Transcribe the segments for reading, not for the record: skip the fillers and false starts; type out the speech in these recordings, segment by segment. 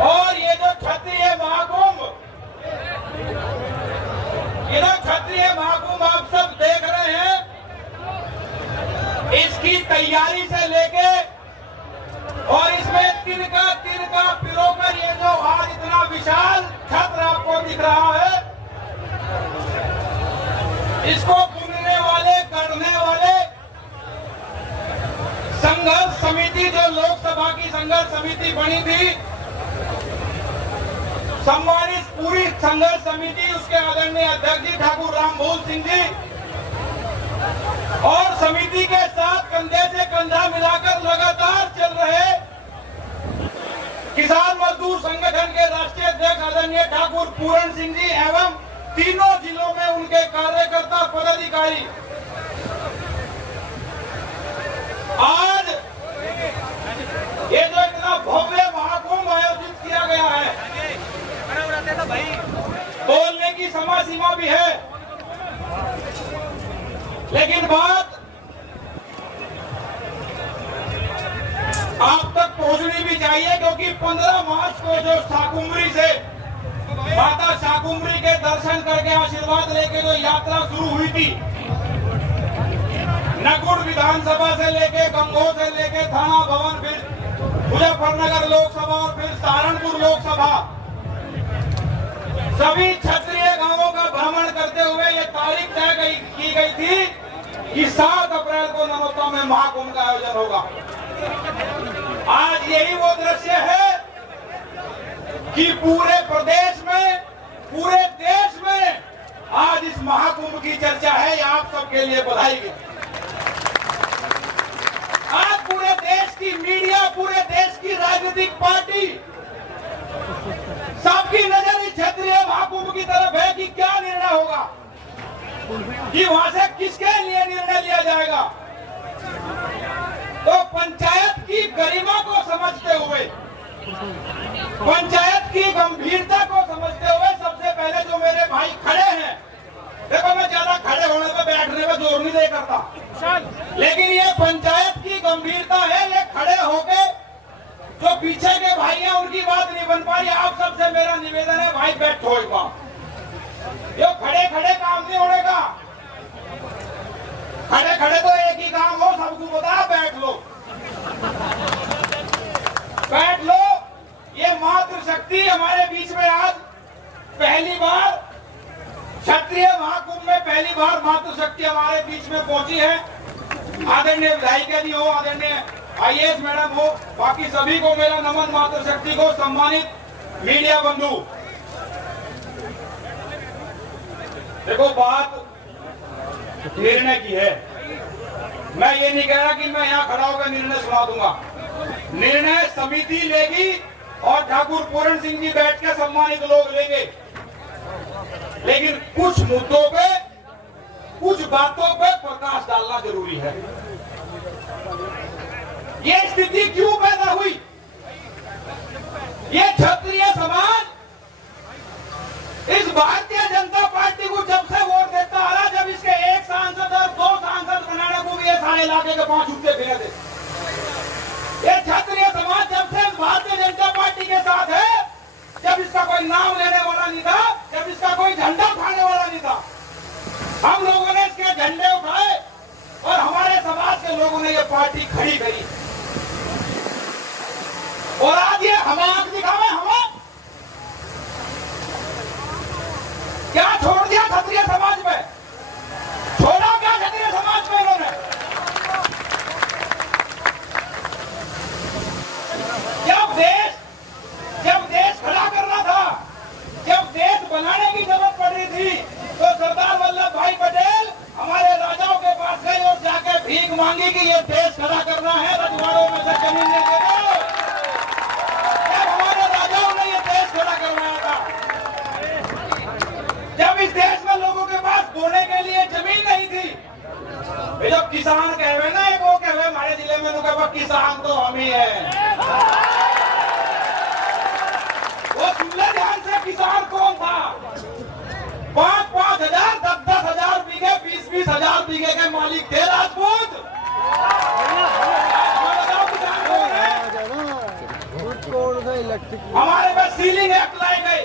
और ये जो क्षत्रिय महाकुंभ, ये जो क्षत्रिय महाकुंभ आप सब देख रहे हैं, इसकी तैयारी से लेके और इसमें तिनका तिनका पिरोकर ये जो आज इतना विशाल छत्र आपको दिख रहा है, इसको बुनने वाले, गढ़ने वाले संघर्ष समिति, जो लोकसभा की संघर्ष समिति बनी थी, सम्मानित पूरी संघर्ष समिति, उसके आदरणीय अध्यक्ष जी ठाकुर रामभूल सिंह जी और समिति के साथ कंधे से कंधा मिलाकर लगातार चल रहे किसान मजदूर संगठन के राष्ट्रीय अध्यक्ष आदरणीय ठाकुर पूरण सिंह जी एवं तीनों जिलों में उनके कार्यकर्ता पदाधिकारी आज ये जो इतना भव्य महाकुंभ आयोजित किया गया है, बोलने की समय सीमा भी है, लेकिन बात आप तक पहुंचनी भी चाहिए, क्योंकि 15 मार्च को जो शाकुंभरी से माता शाकुंभरी के दर्शन करके आशीर्वाद लेके जो यात्रा शुरू हुई थी, नकुड़ विधानसभा से लेके, गंगोह से लेके थाना भवन, फिर मुजफ्फरनगर लोकसभा और फिर सहारनपुर लोकसभा, सभी क्षत्रिय गांवों का भ्रमण करते हुए ये तारीख तय की गई थी कि 7 अप्रैल को नरोत्तम में महाकुंभ का आयोजन होगा। आज यही वो दृश्य है कि पूरे प्रदेश में, पूरे देश में आज इस महाकुंभ की चर्चा है। आप सबके लिए बधाई की। आज पूरे देश की मीडिया, पूरे देश की राजनीतिक पार्टी, सबकी नजर इस क्षेत्रीय महाकुंभ की तरफ है कि क्या निर्णय होगा, कि वहां से किसके लिए निर्णय लिया जाएगा। तो पंचायत की गरिमा को समझते हुए, पंचायत की गंभीरता को समझते हुए, सबसे पहले जो मेरे भाई खड़े हैं, देखो मैं ज्यादा खड़े होने पे, बैठने पे जोर नहीं दे करता, लेकिन ये पंचायत की गंभीरता है। ये खड़े होके जो पीछे के भाई हैं उनकी बात नहीं बन पा रही। आप सबसे मेरा निवेदन है, भाई बैठो एक बार, ये खड़े खड़े काम नहीं होगा। खड़े खड़े तो एक ही काम हो, सबको बता, बैठ लो, बैठ लो। ये मातृशक्ति हमारे बीच में आज पहली बार, क्षत्रिय महाकुंभ में पहली बार मातृशक्ति हमारे बीच में पहुंची है। आदरणीय विधायिका जी हो, आदरणीय IAS मैडम हो, बाकी सभी को मेरा नमन, मातृशक्ति को, सम्मानित मीडिया बंधु। देखो बात निर्णय की है, मैं ये नहीं कह रहा कि मैं यहाँ खड़ा होकर निर्णय सुना दूंगा। निर्णय समिति लेगी और ठाकुर पूरण सिंह जी बैठ के सम्मानित लोग लेंगे, लेकिन कुछ मुद्दों पे, कुछ बातों पे प्रकाश डालना जरूरी है। ये स्थिति क्यों पैदा हुई? ये क्षत्रिय समाज इस भारतीय जनता पार्टी को जब से वोट देता आ रहा, जब इसके 1 सांसद और 2 सांसद बनाने को भी ये सारे इलाके के 5 उठते फिरे थे। ये क्षत्रिय समाज जब से भारतीय जनता पार्टी के साथ है, जब इसका कोई नाम लेने वाला नहीं था, जब इसका कोई झंडा उठाने वाला नहीं था, हम लोगों ने इसके झंडे उठाए और हमारे समाज के लोगों ने ये पार्टी खड़ी करी। और आज ये हमें आंख दिखावे, हमें क्या छोड़ दिया क्षत्रिय समाज में? छोड़ा क्या क्षत्रिय समाज में इन्होंने? जब देश खड़ा करना था, जब देश बनाने की जरूरत पड़ रही थी, तो सरदार वल्लभ भाई पटेल हमारे राजाओं के पास गए और जाके भीख मांगी कि ये देश खड़ा करना है, रजवाड़ों में से जमीन नहीं देना। जब हमारे राजाओं ने ये देश खड़ा करवाया था, जब इस देश में लोगों के पास बोने के लिए जमीन नहीं थी, जब किसान कहवे ना, वो कहवे हमारे जिले में, तो किसान तो हम ही है। वो सुन ले ध्यान से, किसान कौन था? 5-5 हजार, 10-10 हजार बीघे, 20-20 हजार बीघे के मालिक थे राजपूत। हमारे पास सीलिंग एक्ट लाए गए,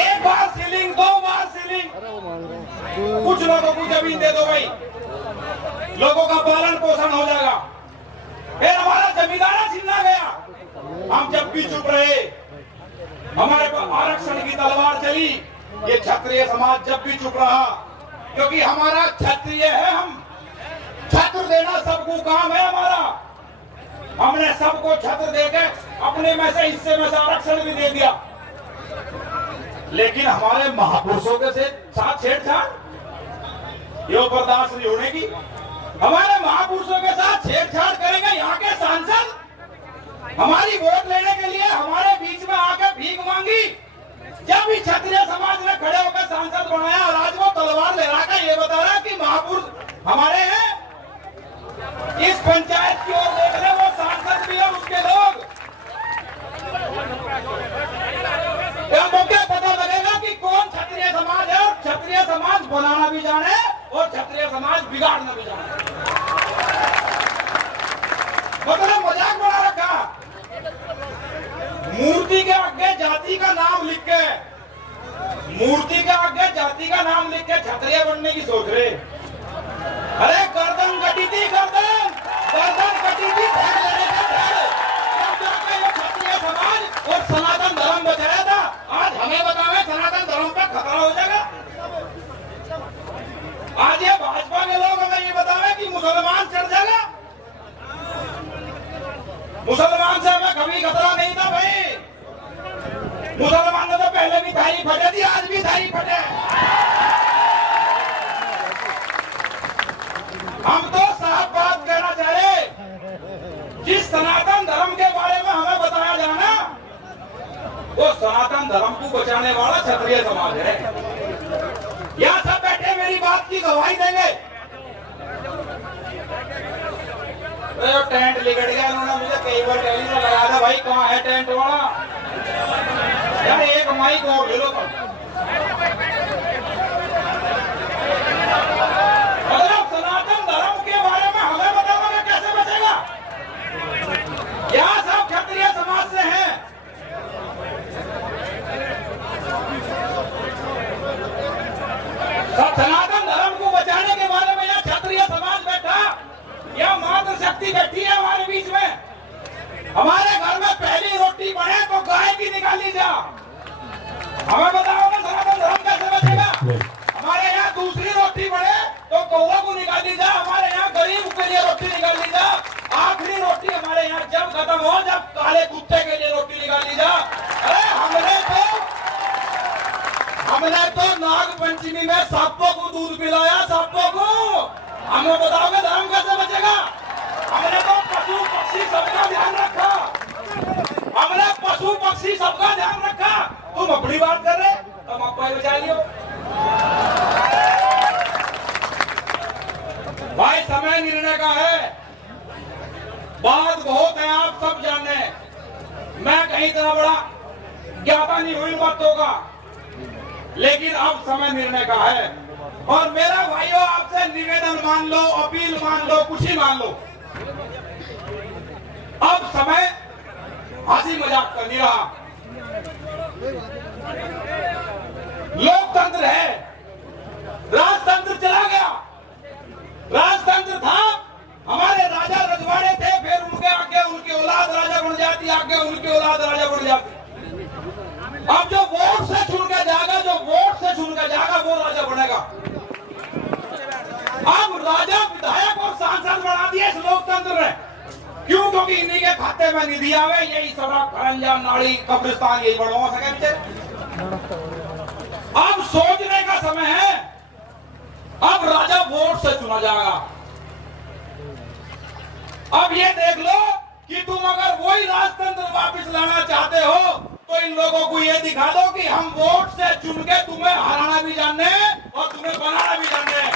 एक बार सीलिंग, 2 बार सीलिंग। कुछ लोगों को जमीन दे दो भाई, लोगों का पालन पोषण हो जाएगा। फिर हमारा जमींदारा छीना गया, हम जब भी चुप रहे, हमारे पर आरक्षण की तलवार चली। ये क्षत्रिय समाज जब भी चुप रहा, क्योंकि हमारा क्षत्रिय है, हम छत्र देना सबको काम है हमारा। हमने सबको छत्र देके अपने में से हिस्से में से आरक्षण भी दे दिया। लेकिन हमारे महापुरुषों के साथ छेड़छाड़ ये बर्दाश्त नहीं होने की। हमारे महापुरुषों के साथ छेड़छाड़ करेंगे यहाँ के सांसद, हमारी वोट लेने के लिए हमारे बीच में आकर भीख मांगी। जब भी क्षत्रिय समाज ने खड़े होकर सांसद बनाया, और आज वो तलवार ले रहा ये बता रहा कि महापुरुष हमारे हैं। इस पंचायत की ओर देख रहे, वो सांसद भी और उसके लोग। मौके पता लगेगा कि कौन क्षत्रिय समाज है, और क्षत्रिय समाज बनाना भी जाने और क्षत्रिय समाज बिगाड़ना भी जाने। मतलब मजाक बना रखा, मूर्ति के आगे जाति का नाम लिख के, मूर्ति के आगे जाति का नाम लिख के क्षत्रिय बनने की सोच रहे। अरे गर्दन कटी थी, गर्दन कटी थी, क्षत्रिय समाज और सनातन धर्म बचाया था। आज हमें बतावे सनातन धर्म पर खतरा हो जाएगा। आज ये भाजपा के लोग हमें ये बतावे कि मुसलमान चढ़ जाएगा। मुसलमान से हमें कभी खतरा नहीं था भाई। मुसलमान ने तो पहले भी थाली फटे थी, आज भी थाली फटे। हम तो साफ बात कहना चाहे, जिस सनातन धर्म के बारे में हमें बताया जाना, वो सनातन धर्म को बचाने वाला क्षत्रिय समाज है। यहाँ सब बैठे मेरी बात की गवाही देंगे। तो टेंट लिगड़ गया, उन्होंने मुझे कई बार टेलीफोन लगाया था, भाई कहाँ है टेंट वाला? यार एक माइक और ले लो। मतलब सनातन धर्म के बारे में हमें बताओगे कैसे बचेगा? यहाँ सब क्षत्रिय समाज से हैं। सब सनातन धर्म को बचाने के बारे में यहाँ क्षत्रिय समाज बैठा, यह मातृशक्ति बैठी है हमारे बीच में। हमारे घर में पहली रोटी बने तो गाय की निकाली जा। हमें बताओ ना सनातन धर्म कैसे बचेगा? हमारे यहाँ दूसरी रोटी बने तो कौवा को निकाली जा। हमारे यहाँ गरीब के लिए रोटी निकाली जा। आखिरी रोटी हमारे यहाँ जब खत्म हो, जब काले कुत्ते के लिए रोटी निकाली जा। अरे हमने तो नाग पंचमी में सांपों को दूध पिलाया, सांपों को। हमें बताओगे धर्म कैसे बचेगा? हमने तो पशु पक्षी सबका ध्यान रखा, हमने पशु पक्षी सबका ध्यान रखा। तुम अपनी बात कर रहे, तुम आपको बचा लियो। भाई समय निर्णय का है, बात बहुत है, आप सब जाने। मैं कहीं इतना बड़ा ज्ञाता नहीं हुई बातों का, लेकिन अब समय निर्णय का है। और मेरा भाइयों आपसे निवेदन मान लो, अपील मान लो, कुछ ही मान लो, अब समय हंसी मजाक का नहीं रहा। लोकतंत्र है, राजतंत्र चला गया। राजतंत्र था, हमारे राजा रजवाड़े थे, फिर उनके आगे उनकी औलाद राजा बन जाती, आगे उनकी औलाद राजा बन जाती। अब जो वोट से चुन के जाएगा, जो वोट से चुन के जाएगा वो राजा बनेगा। अब राजा विधायक और सांसद बना दिए इस लोकतंत्र ने। क्यों? क्योंकि इन्हीं के खाते में निधि आवे, यही सड़क, खरंजा, नाली, कब्रिस्तान यही बनवा सके। अब सोचने का समय है, अब राजा वोट से चुना जाएगा। अब ये देख लो कि तुम अगर वही राजतंत्र वापस लाना चाहते हो तो इन लोगों को ये दिखा दो कि हम वोट से चुन के तुम्हें हराना भी जानते हैं और तुम्हें बनाना भी जानते हैं।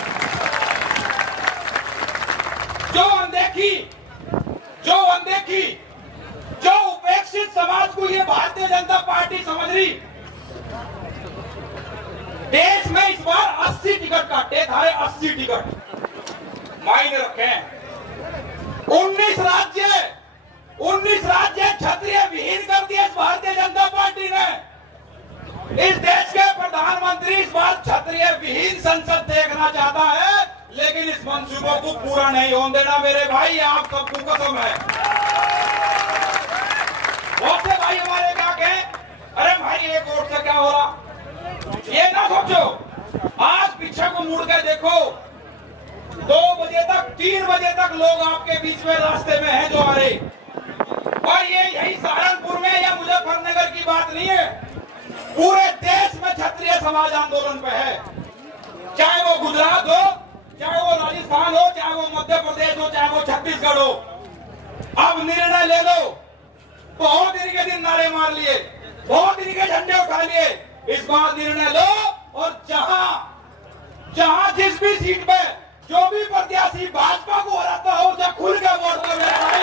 जो अनदेखी, जो उपेक्षित समाज को ये भारतीय जनता पार्टी समझ रही। देश में इस बार 80 टिकट काटे थारे, 80 टिकट मायने रखे। 19 राज्य क्षत्रिय विहीन कर दिए इस भारतीय इस देश के प्रधानमंत्री इस बार क्षत्रिय विहीन संसद देखना चाहता है, लेकिन इस मंसूबों को पूरा नहीं होने देना मेरे भाई, आप सबको कसम है। बहुत से भाई हमारे क्या कहे, अरे भाई एक वोट से क्या हो रहा, ये ना सोचो। आज पीछे को मुड़ के देखो, 2 बजे तक 3 बजे तक लोग आपके बीच में रास्ते में हैं जो आ रहे, और ये यही सहारनपुर में या मुजफ्फरनगर की बात नहीं है, पूरे देश में क्षत्रिय समाज आंदोलन पे है। चाहे वो गुजरात हो, चाहे वो राजस्थान हो, चाहे वो मध्य प्रदेश हो, चाहे वो छत्तीसगढ़ हो। अब निर्णय ले लो। बहुत दिन के दिन नारे मार लिए, बहुत दिन के झंडे उठा लिए, इस बार निर्णय लो और जहां जिस भी सीट पे जो भी प्रत्याशी भाजपा को हराता हो उसे खुल के वोट दो मेरे भाई।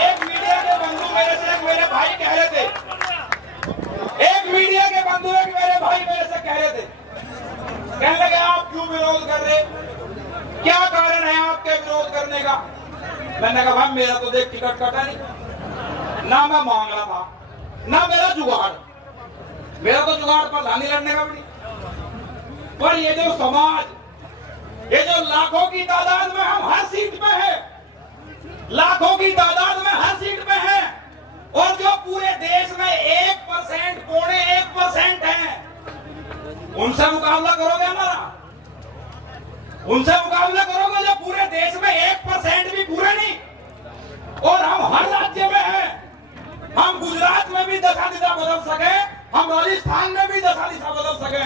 एक मीडिया के बंधु मेरे से मेरे भाई कह रहे थे, एक मीडिया के बंधु एक मेरे भाई मेरे से कह रहे थे, कहने लगे आप क्यों विरोध कर रहे, क्या कारण है आपके विरोध करने का। मैंने कहा भाई मेरा तो देख टिकट कटा नहीं, ना मैं मांग रहा था, ना मेरा जुगाड़, मेरा तो जुगाड़ पर लानी लड़ने का भी नहीं। पर ये जो समाज, ये जो लाखों की तादाद में हम हर सीट पे हैं, लाखों की तादाद में हर सीट पे हैं, और जो पूरे देश में 1%, 0.1% है, उनसे मुकाबला करोगे हमारा, उनसे मुकाबला करोगे जो पूरे देश में 1% भी पूरे नहीं, और हम हर राज्य में हैं। हम गुजरात में भी दशा दिशा बदल सके, हम राजस्थान में भी दशा दिशा बदल सके।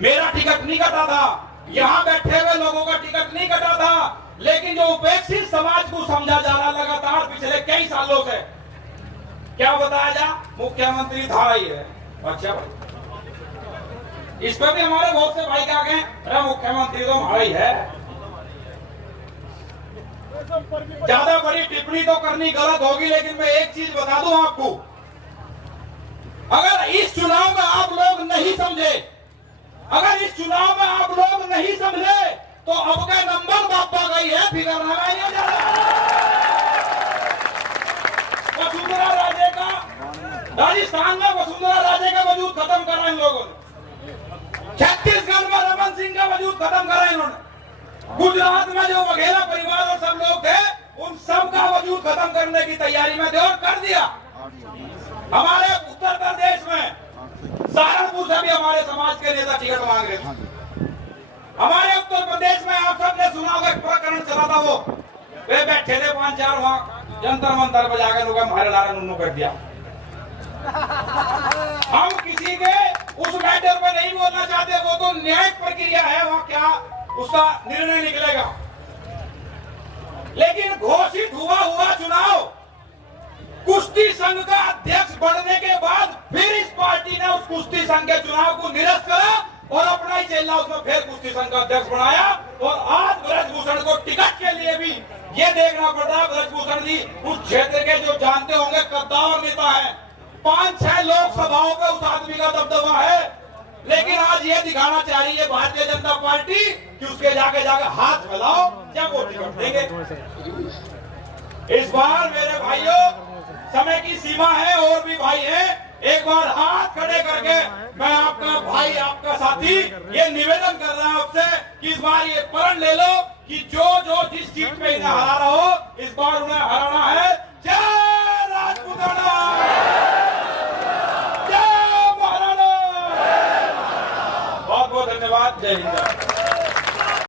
मेरा टिकट नहीं कटा था, यहाँ बैठे हुए लोगों का टिकट नहीं कटा था, लेकिन जो उपेक्षित समाज को समझा जा रहा लगातार पिछले कई सालों से, क्या बताया जा, मुख्यमंत्री धारा ही है। अच्छा भाई, इस पर भी हमारे बहुत से भाई क्या कहें, अरे मुख्यमंत्री तो हमारा ही है। ज्यादा बड़ी टिप्पणी तो करनी गलत होगी, लेकिन मैं एक चीज बता दूं आपको, अगर इस चुनाव में आप लोग नहीं समझे, अगर इस चुनाव में आप लोग नहीं समझे, तो अब का नंबर बापा गई है, फिगर नहीं जा रहा। वसुंधरा राजे का, राजस्थान में वसुंधरा राजे का वजूद खत्म करा इन लोगों ने, छत्तीसगढ़ में रमन सिंह का वजूद खत्म करा इन्होंने, गुजरात में जो वघेला परिवार और सब लोग थे उन सब का वजूद खत्म करने की तैयारी में थे और कर दिया। हमारे उत्तर प्रदेश में सहारनपुर से भी हमारे समाज के नेता टिकट मांग रहे थे। हमारे उत्तर प्रदेश में आप सबने सुना होगा एक प्रकरण चला था, वो वे बैठे थे 5-4 वहां जंतर मंतर बजा के लोग हमारे नारा नुन्नू कर दिया। हम किसी के उस मैटर पे नहीं बोलना चाहते, वो तो न्यायिक प्रक्रिया है, वहां क्या उसका निर्णय निकलेगा। लेकिन घोषित हुआ चुनाव, कुश्ती संघ का अध्यक्ष बनने के बाद फिर इस पार्टी ने उस कुश्ती संघ के चुनाव को निरस्त करा और अपना ही चेला उसमें फिर कुश्ती संघ का अध्यक्ष बनाया। और आज ब्रजभूषण को टिकट के लिए भी ये देखना पड़ रहा है, ब्रजभूषण जी उस क्षेत्र के जो जानते होंगे कद्दावर नेता है, 5-6 लोकसभाओं पे उस आदमी का दबदबा है, लेकिन आज ये दिखाना चाह रही है भारतीय जनता पार्टी कि उसके जाके हाथ फैलाओ जब वो टिकट देंगे। इस बार मेरे भाइयों समय की सीमा है, और भी भाई हैं, एक बार हाथ खड़े करके मैं आपका भाई आपका साथी ये निवेदन कर रहा हूं आपसे कि इस बार ये प्रण ले लो कि जो जिस सीट पे इन्हें हराना हो, इस बार उन्हें हराना है। जय राजपूताना, जय महाराणा। बहुत बहुत धन्यवाद, जय हिंद।